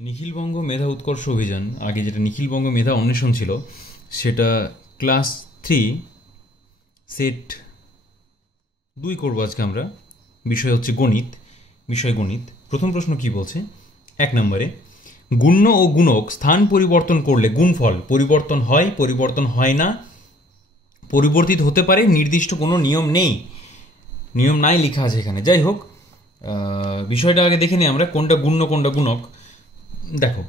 নিখিলবঙ্গ মেধা উৎকর্ষ অভিযান, আগে যেটা নিখিলবঙ্গ মেধা অন্বেষণ ছিল, সেটা ক্লাস 3 সেট 2 করবো আজকে আমরা। বিষয় হচ্ছে গণিত, বিষয় গণিত। প্রথম প্রশ্ন কি বলছে? 1 নম্বরে, গুণ্য ও গুণক স্থান পরিবর্তন করলে গুণফল পরিবর্তন হয়, পরিবর্তন হয় না, পরিবর্তিত হতে পারে, নির্দিষ্ট কোনো নিয়ম নেই, নিয়ম নাই লেখা আছে এখানে। যাই হোক, বিষয়টা আগে দেখে নিই আমরা, কোনটা গুণ্য কোনটা গুণক। দেখো,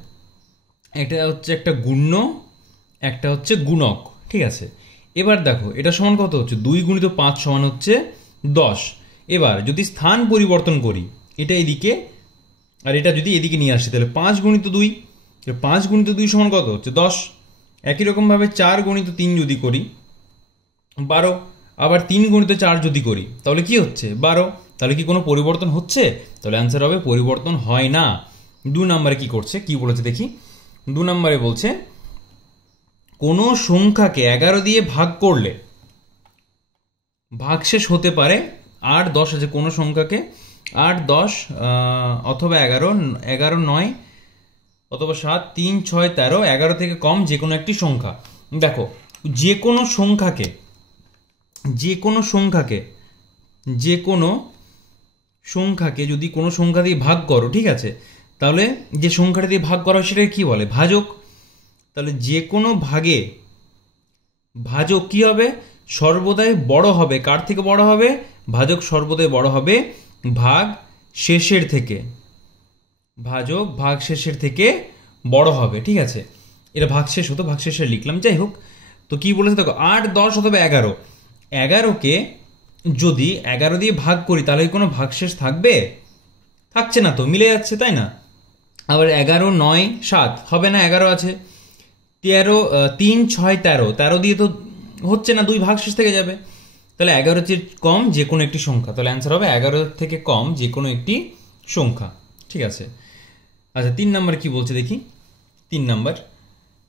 এটা হচ্ছে একটা গুণ্য, একটা হচ্ছে গুণক, ঠিক আছে। এবার দেখো, এটা সমান কত হচ্ছে? 2 গুণিত 5 সমান হচ্ছে 10। এবার যদি স্থান পরিবর্তন করি, এটা এদিকে আর এটা যদি এদিকে নিয়ে আসি, তাহলে 5 গুণিত 2, 5 গুণিত 2 সমান কত হচ্ছে? 10। একই রকমভাবে 4 গুণিত 3 যদি করি 12, আবার 3 গুণিত 4 যদি করি তাহলে কি হচ্ছে? 12। তাহলে কি কোনো পরিবর্তন হচ্ছে? তাহলে অ্যান্সার হবে পরিবর্তন হয় না। 2 নম্বরে কি করছে, কি বলেছে দেখি। 2 নম্বরে বলছে, কোনো সংখ্যাকে 11 দিয়ে ভাগ করলে ভাগশেষ হতে পারে 8, 10 আছে। কোনো সংখ্যাকে 8, 10 অথবা 11, 11, 9 অথবা 7, 3, 6, 13, 11 থেকে কম যে কোনো একটি সংখ্যা। দেখো, যে কোনো সংখ্যাকে যদি কোনো সংখ্যা দিয়ে ভাগ করো, ঠিক আছে, তাহলে যে সংখ্যাটা দিয়ে ভাগ করা হয় সেটাকে কি বলে? ভাজক। তাহলে যে কোনো ভাজক কি হবে? সর্বদাই বড় হবে। কার থেকে বড় হবে? ভাজক সর্বদাই বড় হবে ভাগ শেষের থেকে। ভাজক ভাগ শেষের থেকে বড় হবে, ঠিক আছে। এটা ভাগশেষ হতো, ভাগশেষে লিখলাম। যাই হোক, তো কি বলেছে দেখো, 8, 10 অথবা 11, 11কে যদি 11 দিয়ে ভাগ করি তাহলে কোনো ভাগশেষ থাকবে? থাকছে না, তো মিলে যাচ্ছে, তাই না? আবার 11, 9, 7 হবে না, 11 আছে। 13, 3, 6, 13, 13 দিয়ে তো হচ্ছে না, 2 ভাগশেষ থেকে যাবে। তাহলে 11 চেয়ে কম যে কোনো একটি সংখ্যা, তাহলে অ্যান্সার হবে 11 থেকে কম যে কোনো একটি সংখ্যা, ঠিক আছে। আচ্ছা, 3 নম্বর কি বলছে দেখি। 3 নম্বর,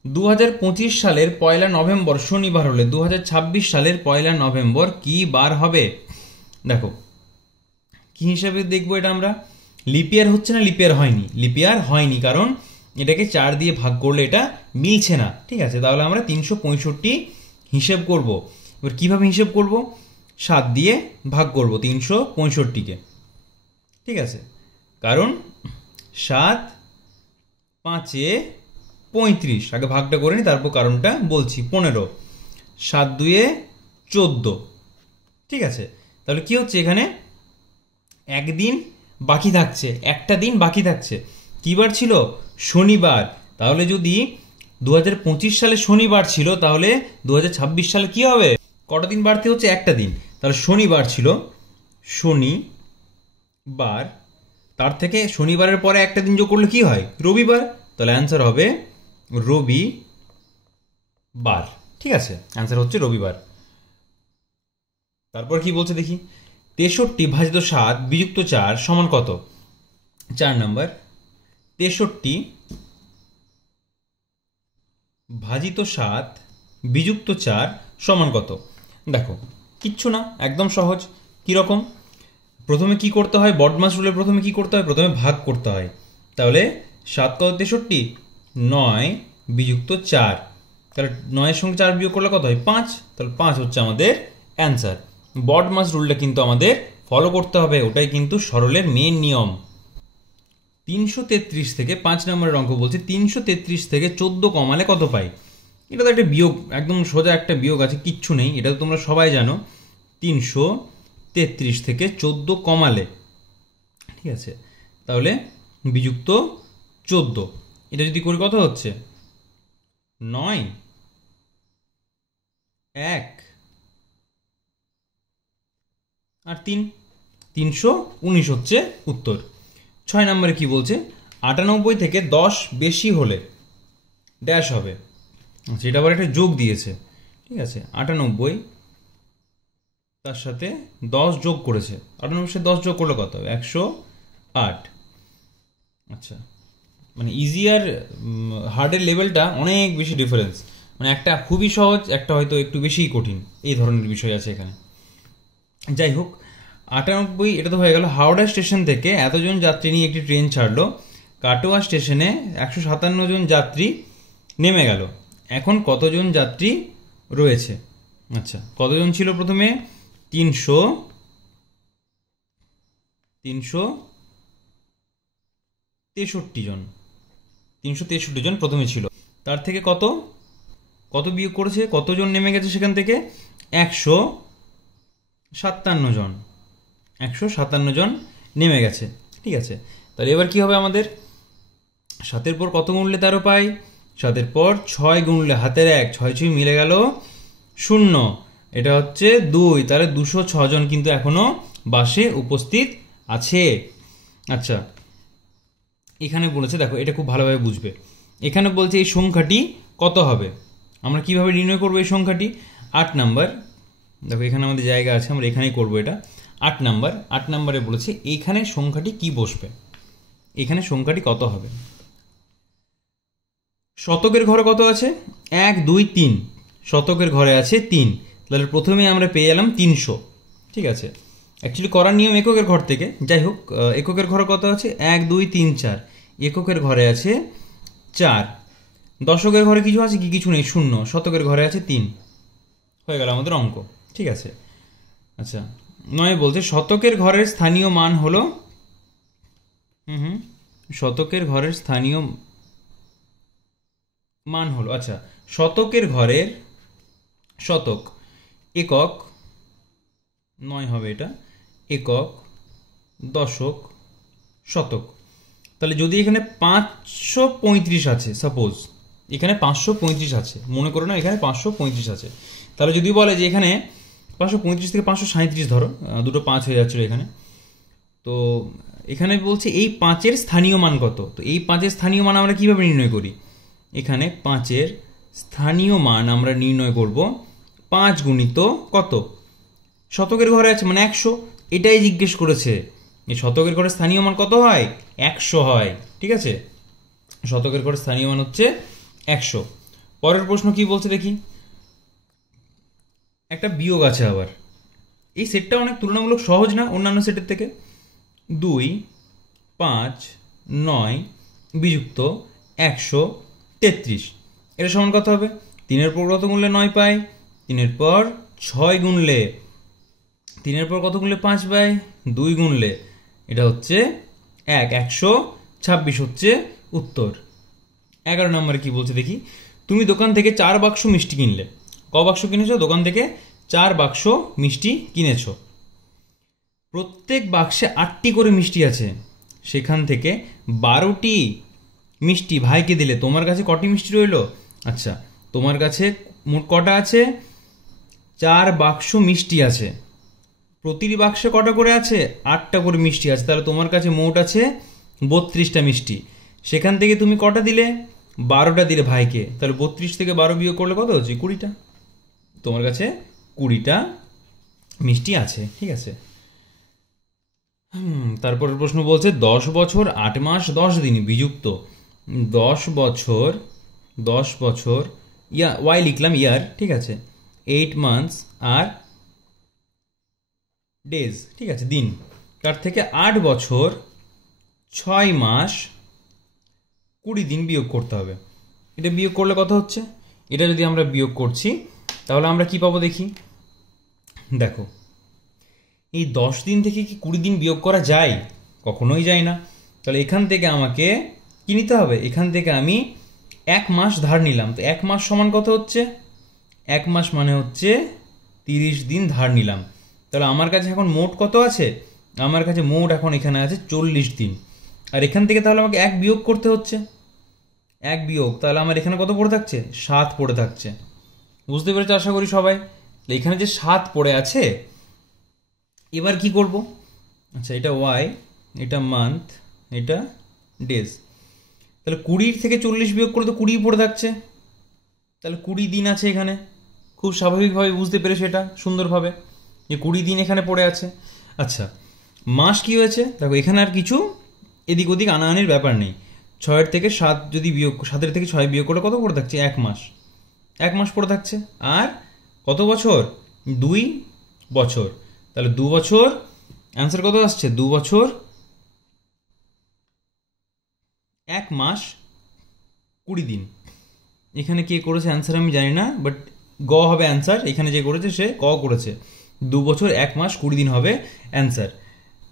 2025 সালের 1 নভেম্বর শনিবার হলে 2026 সালের 1 নভেম্বর কি বার হবে? দেখো, কি হিসাবে দেখবো এটা আমরা? লিপিয়ার হচ্ছে না, লিপিয়ার হয়নি? লিপিয়ার হয়নি, কারণ এটাকে 4 দিয়ে ভাগ করলে এটা মিলছে না, ঠিক আছে। তাহলে আমরা 365 হিসেব করব। এবার কিভাবে হিসেব করব? 7 দিয়ে ভাগ করব 365-কে, ঠিক আছে। কারণ 7, 5, 35, আগে ভাগটা করে নি, তারপর কারণটা বলছি। 15, 7, 2, 14, ঠিক আছে। তাহলে কি হচ্ছে এখানে? একদিন বাকি থাকছে, একটা দিন বাকি থাকছে। কি বার ছিল? শনিবার। তাহলে যদি 2025 সালে শনিবার ছিল, তাহলে 2026 সালে কি হবে? কটা দিন বাড়তে হচ্ছে? একটা দিন। তাহলে শনিবার ছিল, শনিবার, তার থেকে শনিবারের পরে একটা দিন যোগ করলে কি হয়? রবিবার। তাহলে অ্যান্সার হবে রবিবার, ঠিক আছে। অ্যান্সার হচ্ছে রবিবার। তারপর কি বলছে দেখি। 63 ভাজিত 7 বিযুক্ত 4 সমান কত? 4 নম্বর, 63 ভাজিত 7 বিযুক্ত 4 সমান কত? দেখো, কিচ্ছু না, একদম সহজ। কিরকম? প্রথমে কি করতে হয়? বডমাস রুলে প্রথমে কি করতে হয়? প্রথমে ভাগ করতে হয়। তাহলে 7 কত? 63, 9 বিযুক্ত 4, তাহলে 9-এর সঙ্গে 4 বিয়োগ করলে কত হয়? 5। তাহলে 5 হচ্ছে আমাদের অ্যান্সার। বডমাস রুলটা কিন্তু আমাদের ফলো করতে হবে, ওটাই কিন্তু সরলের মেন নিয়ম। 333 থেকে 5 নম্বরের অঙ্ক বলছে, 333 থেকে 14 কমালে কত পাই? এটা তো একটা বিয়োগ, একদম সোজা একটা বিয়োগ আছে, কিচ্ছু নেই, এটা তো তোমরা সবাই জানো। 333 থেকে 14 কমালে, ঠিক আছে, তাহলে বিযুক্ত 14, এটা যদি করি কত হচ্ছে? 9, 1 আর 3, 319 হচ্ছে উত্তর। 6 নম্বরে কি বলছে? 98 থেকে 10 বেশি হলে ড্যাশ হবে। সেটা আবার একটা যোগ দিয়েছে, ঠিক আছে। 98 তার সাথে 10 যোগ করেছে, 98 সাথে 10 যোগ করলে কত হবে? 108। আচ্ছা, মানে ইজি আর হার্ডের লেভেলটা অনেক বেশি ডিফারেন্স, মানে একটা খুবই সহজ, একটা হয়তো একটু বেশিই কঠিন, এই ধরনের বিষয় আছে এখানে। যাই হোক, 98, এটা তো হয়ে গেল। হাওড়া স্টেশন থেকে এতজন যাত্রী নিয়ে একটি ট্রেন ছাড়লো, কাটোয়া স্টেশনে 157 জন যাত্রী নেমে গেল, এখন কতজন যাত্রী রয়েছে? আচ্ছা, কতজন ছিল প্রথমে? 363 জন। 363 জন প্রথমে ছিল। তার থেকে কত কত বিয়োগ করেছে? কতজন নেমে গেছে সেখান থেকে? 157 জন। 157 জন নেমে গেছে, ঠিক আছে। তাহলে এবার কি হবে আমাদের? 7-এর পর কত গুনলে 13 পাই? 7-এর পর 6 গুনলে হাতের 1, 6 6 মিলে গেল 0, এটা হচ্ছে 2। তাহলে 206 জন কিন্তু এখনো বাসে উপস্থিত আছে। আচ্ছা, এখানে বলেছে, দেখো এটা খুব ভালোভাবে বুঝবে। এখানে বলছে এই সংখ্যাটি কত হবে। আমরা কিভাবে নির্ণয় করবো এই সংখ্যাটি? 8 নাম্বার, দেখো এখানে আমাদের জায়গা আছে, আমরা এখানেই করবো এটা। 8 নাম্বারে বলেছে এইখানে সংখ্যাটি কি বসবে, এখানে সংখ্যাটি কত হবে। শতকের ঘরে কত আছে? 1 2 3, শতকের ঘরে আছে 3। তাহলে প্রথমে আমরা পেয়ে গেলাম 300, ঠিক আছে। অ্যাকচুয়ালি করার নিয়ম এককের ঘর থেকে, যাই হোক এককের ঘরে কত আছে? 1 2 3 4, এককের ঘরে আছে 4। দশকের ঘরে কিছু আছে কি? কিছু নেই, 0। শতকের ঘরে আছে 3, হয়ে গেল আমাদের অঙ্ক, ঠিক আছে। আচ্ছা, 9 বলছে শতকের ঘরের স্থানীয় মান হলো, শতকের ঘরের স্থানীয় মান হলো, আচ্ছা, শতকের ঘরের শতক একক, 9 হবে এটা, একক, দশক, শতক। তাহলে যদি এখানে 535 আছে, সাপোজ এখানে 535 আছে, মনে করো না এখানে 535 আছে, তাহলে যদি বলে যে এখানে 535 থেকে 537 ধরো, দুটো 5 হয়ে যাচ্ছিল এখানে, তো এখানে বলছে এই 5-এর স্থানীয় মান কত। তো এই 5-এর স্থানীয় মান আমরা কিভাবে নির্ণয় করি? এখানে 5-এর স্থানীয় মান আমরা নির্ণয় করব 5 গুণিত কত? শতকের ঘরে আছে মানে 100, এটাই জিজ্ঞেস করেছে। এই শতকের ঘরে স্থানীয় মান কত হয়? 100 হয়, ঠিক আছে। শতকের ঘরে স্থানীয় মান হচ্ছে 100। পরের প্রশ্ন কি বলছে দেখি। একটা বিয়োগ আছে আবার, এই সেটটা অনেক তুলনামূলক সহজ না অন্যান্য সেটের থেকে। 2 5 9 বিযুক্ত 133, এটা সমান কত হবে? 3-এর পর কত গুনলে 9 পাই? 3-এর পর 6 গুনলে, 3-এর পর কত গুনলে 5 পাই? 2 গুনলে, এটা হচ্ছে 126 হচ্ছে উত্তর। 11 নম্বরে কি বলছে দেখি। তুমি দোকান থেকে 4 বাক্স মিষ্টি কিনলে। ক বাক্স কিনেছো? দোকান থেকে 4 বাক্স মিষ্টি কিনেছো। প্রত্যেক বাক্সে 8টি করে মিষ্টি আছে, সেখান থেকে 12টি মিষ্টি ভাইকে দিলে তোমার কাছে কটি মিষ্টি রইল? আচ্ছা, তোমার কাছে মোট কটা আছে? 4 বাক্স মিষ্টি আছে, প্রতিটি বাক্সে কটা করে আছে? 8টা করে মিষ্টি আছে, তাহলে তোমার কাছে মোট আছে 32টা মিষ্টি। সেখান থেকে তুমি কটা দিলে? 12টা দিলে ভাইকে, তাহলে 32 থেকে 12 বিয়োগ করলে কত হচ্ছে? 20টা। তোমার কাছে 20টা মিষ্টি আছে, ঠিক আছে। তারপরের প্রশ্ন বলছে 10 বছর 8 মাস 10 দিন বিযুক্ত 10 বছর ওয়াই লিখলাম ইয়ার, ঠিক আছে, 8 মান্থস আর ডেজ, ঠিক আছে, দিন। তার থেকে 8 বছর 6 মাস 20 দিন বিয়োগ করতে হবে। এটা বিয়োগ করলে কত হচ্ছে? এটা যদি আমরা বিয়োগ করছি তাহলে আমরা কি পাবো দেখি। দেখো, এই 10 দিন থেকে কি 20 দিন বিয়োগ করা যায়? কখনোই যায় না। তাহলে এখান থেকে আমাকে কি নিতে হবে? এখান থেকে আমি 1 মাস ধার নিলাম, তো 1 মাস সমান কত হচ্ছে? 1 মাস মানে হচ্ছে 30 দিন ধার নিলাম। তাহলে আমার কাছে এখন মোট কত আছে? আমার কাছে মোট এখন এখানে আছে 40 দিন। আর এখান থেকে তাহলে আমাকে 1 বিয়োগ করতে হচ্ছে, 1 বিয়োগ, তাহলে আমার এখানে কত পড়ে থাকছে? 7 পড়ে থাকছে। বুঝতে পেরেছো আশা করি সবাই। এখানে যে 7 পড়ে আছে, এবার কি করব? আচ্ছা, এটা ওয়াই, এটা মান্থ, এটা ডেজ। তাহলে 20 থেকে 40 বিয়োগ করলে তো 20 পড়ে থাকছে, তাহলে 20 দিন আছে এখানে। খুব স্বাভাবিকভাবে বুঝতে পেরেছো এটা সুন্দরভাবে, যে 20 দিন এখানে পড়ে আছে। আচ্ছা, মাস কি হয়েছে? দেখো এখানে আর কিছু এদিক ওদিক আনাআনির ব্যাপার নেই। 6-এর থেকে 7 যদি বিয়োগ, 7-এর থেকে 6 বিয়োগ করলে কত পড়ে থাকছে? 1 মাস, 1 মাস পড়ে থাকছে। আর কত বছর? 2 বছর। তাহলে 2 বছর, অ্যান্সার কত আসছে? 2 বছর 1 মাস 20 দিন। এখানে কে করেছে অ্যান্সার আমি জানি না, বাট গ হবে অ্যান্সার। এখানে যে করেছে সে ক করেছে। 2 বছর 1 মাস 20 দিন হবে অ্যান্সার।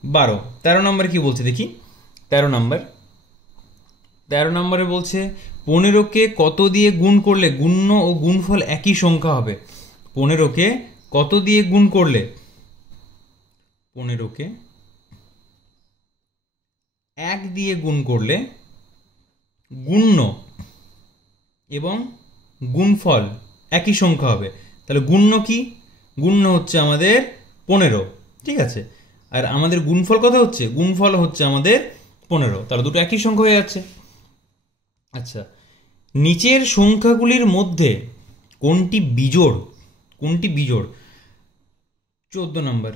12। 13 নম্বরে কি বলছে দেখি। 13 নম্বরে বলছে 15কে কত দিয়ে গুণ করলে গুণ্য ও গুণফল একই সংখ্যা হবে। 15কে কত দিয়ে গুণ করলে 15কে 1 দিয়ে গুণ করলে গুণ্য এবং গুণফল একই সংখ্যা হবে। তাহলে গুণ্য কি? গুণ্য হচ্ছে আমাদের 15, ঠিক আছে। আর আমাদের গুণফল কত হচ্ছে? গুণফল হচ্ছে আমাদের 15। তাহলে দুটো একই সংখ্যা হয়ে যাচ্ছে। আচ্ছা, নিচের সংখ্যাগুলির মধ্যে কোনটি বিজোড়? কোনটি বিজোড়? 14 নম্বর,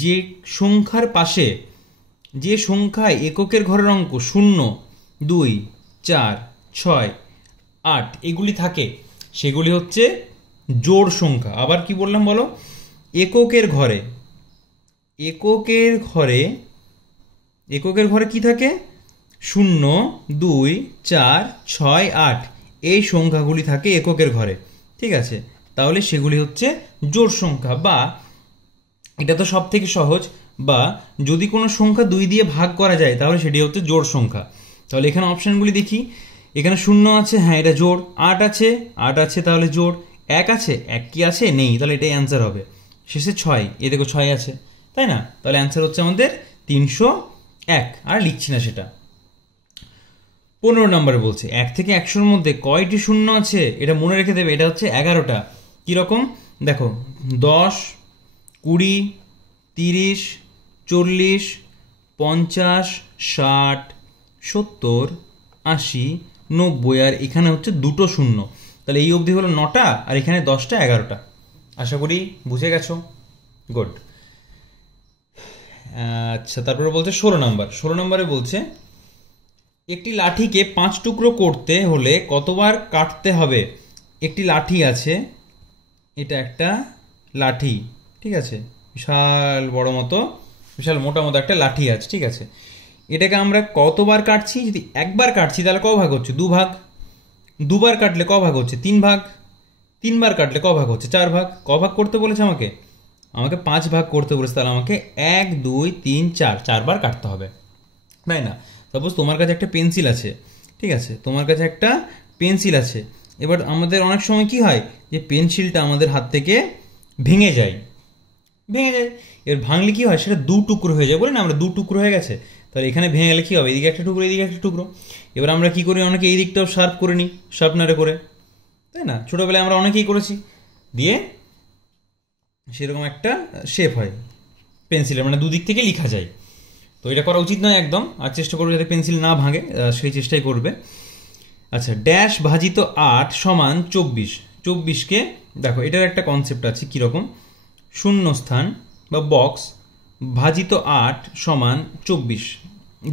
যে সংখ্যার পাশে যে সংখ্যায় এককের ঘরের অঙ্ক 0, 2, 4, 6, 8 এগুলি থাকে সেগুলি হচ্ছে জোড় সংখ্যা। আবার কি বললাম বলো? এককের ঘরে কি থাকে? 0, 2, 4, 6, 8 এই সংখ্যাগুলি থাকে এককের ঘরে, ঠিক আছে। তাহলে সেগুলি হচ্ছে জোড় সংখ্যা। বা এটা তো সব থেকে সহজ, বা যদি কোনো সংখ্যা 2 দিয়ে ভাগ করা যায় তাহলে সেটি হচ্ছে জোড় সংখ্যা। তাহলে এখানে অপশানগুলি দেখি। এখানে 0 আছে, হ্যাঁ এটা জোড়। 8 আছে তাহলে জোড়। 1 আছে, 1 কি আছে? নেই, তাহলে এটাই অ্যান্সার হবে। শেষে 6, এ দেখো 6 আছে, তাই না? তাহলে অ্যান্সার হচ্ছে আমাদের 301। আর লিখছি না সেটা। 15 নম্বরে বলছে 1 থেকে 100-র মধ্যে কয়টি শূন্য আছে? এটা মনে রেখে দেবে, এটা হচ্ছে 11টা। কিরকম দেখো, 10, 20, 30, 40, 50, 60, 70, 80, 90, আর এখানে হচ্ছে দুটো শূন্য। তাহলে এই অবধি হলো 9টা, আর এখানে 10টা, 11টা। আশা করি বুঝে গেছো। গুড। আচ্ছা, তারপরে বলছে 16 নম্বরে বলছে একটি লাঠিকে 5 টুকরো করতে হলে কতবার কাটতে হবে? একটি লাঠি আছে, এটা একটা লাঠি, ঠিক আছে, বিশাল মোটা মতো একটা লাঠি আছে, ঠিক আছে। এটাকে আমরা কতবার কাটছি? যদি একবার কাটছি তাহলে ক ভাগ হচ্ছে? 2 ভাগ। 2বার কাটলে ক ভাগ হচ্ছে? 3 ভাগ। 3বার কাটলে ক ভাগ হচ্ছে? 4 ভাগ। ক ভাগ করতে বলেছে আমাকে? 5 ভাগ করতে বলেছে। তাহলে আমাকে 1, 2, 3, 4 4বার কাটতে হবে, তাই না? সাপোজ তোমার কাছে একটা পেন্সিল আছে, ঠিক আছে, তোমার কাছে একটা পেন্সিল আছে। এবার আমাদের অনেক সময় কি হয় যে পেন্সিলটা আমাদের হাত থেকে ভেঙে যায়। এবার ভাঙলে কি হয়? সেটা 2 টুকরো হয়ে যায়, বলে না আমরা 2 টুকরো হয়ে গেছে। তাহলে এখানে ভেঙে গেলে কি হবে? এদিকে একটা টুকরো, এদিকে একটা টুকরো। এবার আমরা কি করি? অনেকে এই দিকটাও শার্প করে নিই, শার্পনারে করে, তাই না? ছোটবেলায় আমরা অনেকেই করেছি। দিয়ে সেরকম একটা শেপ হয় পেন্সিলের, মানে দুদিক থেকে লেখা যায়। তো এটা করা উচিত নয় একদম। আর চেষ্টা করবে যাতে পেন্সিল না ভাঙে, সেই চেষ্টাই করবে। আচ্ছা, ড্যাশ ভাজিত 8 সমান 24। 24কে দেখো, এটার একটা কনসেপ্ট আছে কীরকম। শূন্যস্থান বা বক্স ভাজিত 8 সমান 24।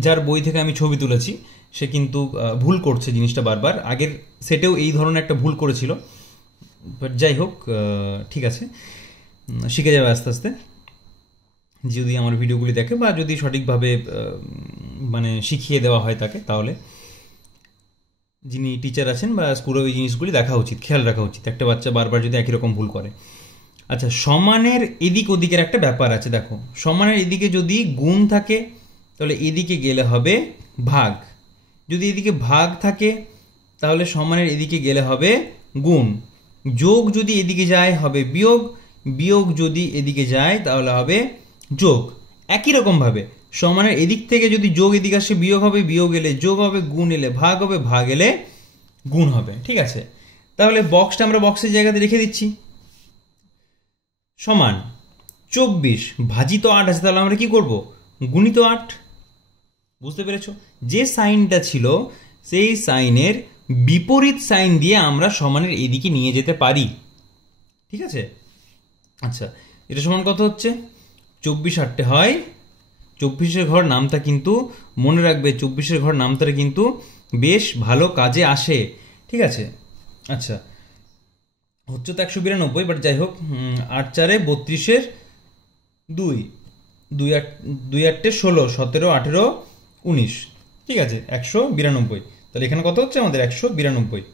যার বই থেকে আমি ছবি তুলেছি সে কিন্তু ভুল করছে জিনিসটা বারবার। আগের সেটেও এই ধরনের একটা ভুল করেছিল, বাট যাই হোক, ঠিক আছে, শিখে যাবে আস্তে আস্তে যদি আমার ভিডিওগুলি দেখে, বা যদি সঠিকভাবে মানে শিখিয়ে দেওয়া হয় তাকে, তাহলে যিনি টিচার আছেন বা স্কুলে ওই জিনিসগুলি দেখা উচিত, খেয়াল রাখা উচিত। একটা বাচ্চা বারবার যদি একই রকম ভুল করে। আচ্ছা, সমানের এদিক ওদিকের একটা ব্যাপার আছে। দেখো, সমানের এদিকে যদি গুণ থাকে তাহলে এদিকে গেলে হবে ভাগ। যদি এদিকে ভাগ থাকে তাহলে সমানের এদিকে গেলে হবে গুণ। যোগ যদি এদিকে যায় হবে বিয়োগ। বিয়োগ যদি এদিকে যায় তাহলে হবে যোগ। একই রকমভাবে সমানের এদিক থেকে যদি যোগ এদিকে আসে বিয়োগ হবে, বিয়োগ এলে যোগ হবে, গুণ এলে ভাগ হবে, ভাগ এলে গুণ হবে, ঠিক আছে। তাহলে বক্সটা আমরা বক্সের জায়গাতে রেখে দিচ্ছি। সমান 24 ভাজিত 8 আছে, তাহলে আমরা কি করব? গুণিত 8। বুঝতে পেরেছ? যে সাইনটা ছিল সেই সাইনের বিপরীত সাইন দিয়ে আমরা সমানের এদিকে নিয়ে যেতে পারি, ঠিক আছে। আচ্ছা, এটা সমান কত হচ্ছে? 24 8 হয় 24-এর ঘর নামতা, কিন্তু মনে রাখবে 24-এর ঘর নামতাটা কিন্তু বেশ ভালো কাজে আসে, ঠিক আছে। আচ্ছা, হচ্ছে তো 192, বাট যাই হোক, 8 4 32-এর 2, 2 8 2 8 16 17 18 19, ঠিক আছে, 192। তাহলে এখানে কত হচ্ছে আমাদের 192।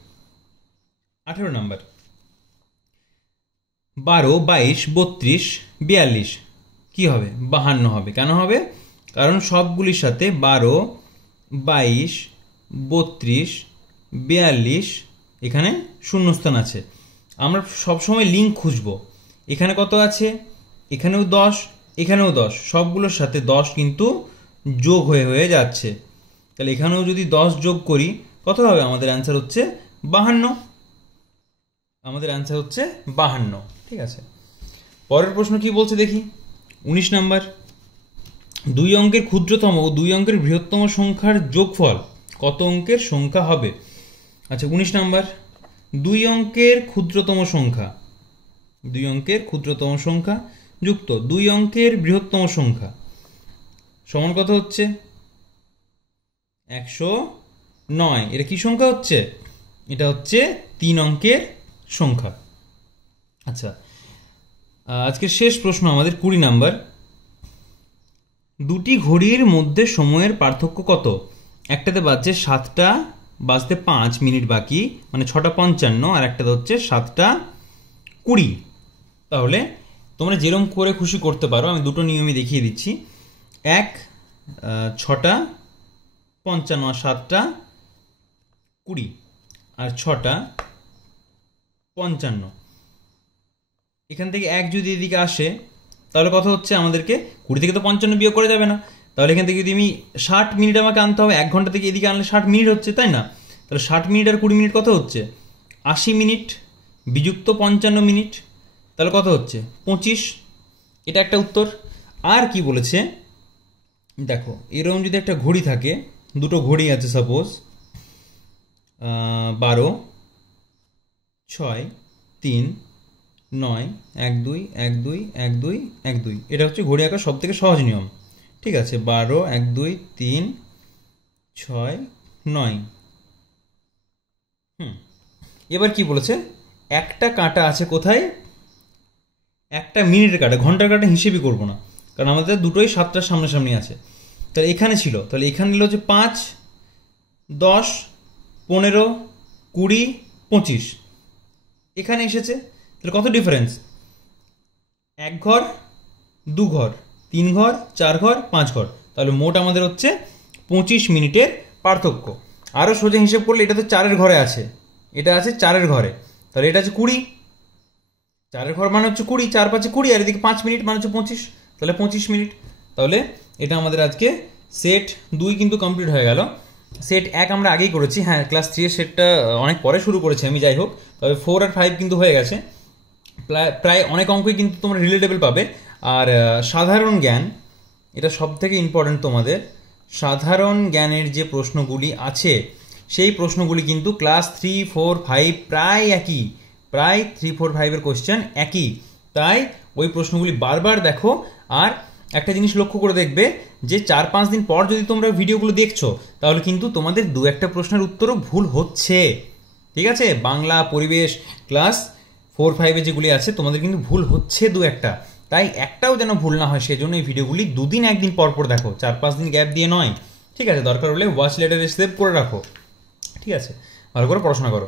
18 নাম্বার, 12, 22, 32, 42 কি হবে? 52 হবে। কেন হবে? কারণ সবগুলির সাথে 12, 22, 32, 42 এখানে শূন্যস্থান আছে। আমরা সবসময় লিঙ্ক খুঁজবো। এখানে কত আছে? এখানেও 10, এখানেও 10, সবগুলোর সাথে 10 কিন্তু যোগ হয়ে হয়ে যাচ্ছে। তাহলে এখানেও যদি 10 যোগ করি কত হবে? আমাদের অ্যান্সার হচ্ছে 52। আমাদের অ্যান্সার হচ্ছে 52। ঠিক আছে, পরের প্রশ্ন কি বলছে দেখি। 19 নাম্বার, 2 অঙ্কের ক্ষুদ্রতম ও 2 অঙ্কের বৃহত্তম সংখ্যার যোগফল কত অঙ্কের সংখ্যা হবে? আচ্ছা, 19 নাম্বার, 2 অঙ্কের ক্ষুদ্রতম সংখ্যা, 2 অঙ্কের ক্ষুদ্রতম সংখ্যা যুক্ত 2 অঙ্কের বৃহত্তম সংখ্যা সমান কত হচ্ছে? 109। এটা কি সংখ্যা হচ্ছে? এটা হচ্ছে 3 অঙ্কের সংখ্যা। আচ্ছা, আজকের শেষ প্রশ্ন আমাদের 20 নাম্বার, দুটি ঘড়ির মধ্যে সময়ের পার্থক্য কত? একটাতে বাজছে 7টা বাজতে 5 মিনিট বাকি, মানে 6টা 55, আর একটাতে হচ্ছে 7টা 20। তাহলে তোমরা যেরকম করে খুশি করতে পারো, আমি দুটো নিয়মই দেখিয়ে দিচ্ছি। 6টা 55 আর 7টা 20 আর 6টা 55। এখান থেকে 1 যদি এদিকে আসে তাহলে কথা হচ্ছে আমাদেরকে 20 থেকে তো 55 বিয়োগ করা যাবে না। তাহলে এখান থেকে যদি আমি 60 মিনিট আমাকে আনতে হবে, 1 ঘন্টা থেকে এদিকে আনলে 60 মিনিট হচ্ছে, তাই না? তাহলে 60 মিনিট আর 20 মিনিট কত হচ্ছে? 80 মিনিট বিযুক্ত 55 মিনিট, তাহলে কত হচ্ছে? 25। এটা একটা উত্তর। আর কি বলেছে দেখো, এরকম যদি একটা ঘড়ি থাকে, দুটো ঘড়ি আছে সাপোজ, 12, 6, 3, 9, 1 2 1 2 1 2 1 2। এটা হচ্ছে ঘড়ি আঁকার সব থেকে সহজ নিয়ম। ঠিক আছে, 12, 1 2 3, 6, 9। এবার কি বলেছে? একটা কাঁটা আছে কোথায়? একটা মিনিটের কাঁটা, ঘন্টার কাঁটা হিসেবই করবো না, কারণ আমাদের দুটোই 7টার সামনাসামনি আছে। তাহলে এখানে ছিল, তাহলে এখানে নিল হচ্ছে 5, 10, 15, 20, 25। এখানে এসেছে, তাহলে কত ডিফারেন্স? 1 ঘর, 2 ঘর, 3 ঘর, 4 ঘর, 5 ঘর। তাহলে মোট আমাদের হচ্ছে 25 মিনিটের পার্থক্য। আরও সোজা হিসেব করলে এটা তো 4-এর ঘরে আছে, এটা আছে 4-এর ঘরে, তাহলে এটা আছে 20। 4-এর ঘর মানে হচ্ছে 20, 4 5 20, আর এদিকে 5 মিনিট মানে হচ্ছে 25, তাহলে 25 মিনিট। তাহলে এটা আমাদের আজকে সেট 2 কিন্তু কমপ্লিট হয়ে গেল। সেট 1 আমরা আগেই করেছি, হ্যাঁ ক্লাস 3 এর সেটটা অনেক পরে শুরু করেছি আমি, যাই হোক। তবে 4 আর 5 কিন্তু হয়ে গেছে, প্রায় অনেক অঙ্কই কিন্তু তোমরা রিলেটেবল পাবে। আর সাধারণ জ্ঞান, এটা সব থেকে ইম্পর্টেন্ট তোমাদের। সাধারণ জ্ঞানের যে প্রশ্নগুলি আছে সেই প্রশ্নগুলি কিন্তু ক্লাস 3, 4, 5 প্রায় একই, প্রায় 3, 4, 5-এর কোশ্চেন একই। তাই ওই প্রশ্নগুলি বারবার দেখো। আর একটা জিনিস লক্ষ্য করে দেখবে যে 4-5 দিন পর যদি তোমরা ভিডিওগুলো দেখছো তাহলে কিন্তু তোমাদের 2-1টা প্রশ্নের উত্তরও ভুল হচ্ছে। ঠিক আছে, বাংলা, পরিবেশ ক্লাস 4, 5-এ যেগুলি আছে তোমাদের কিন্তু ভুল হচ্ছে 2-1টা। তাই একটাও যেন ভুল না হয় সেজন্য এই ভিডিওগুলি 2 দিন 1 দিন পর পর দেখো, 4-5 দিন গ্যাপ দিয়ে নয়। ঠিক আছে, দরকার হলে ওয়াচ লেটারে সেভ করে রাখো। ঠিক আছে, ভালো করে পড়াশোনা করো।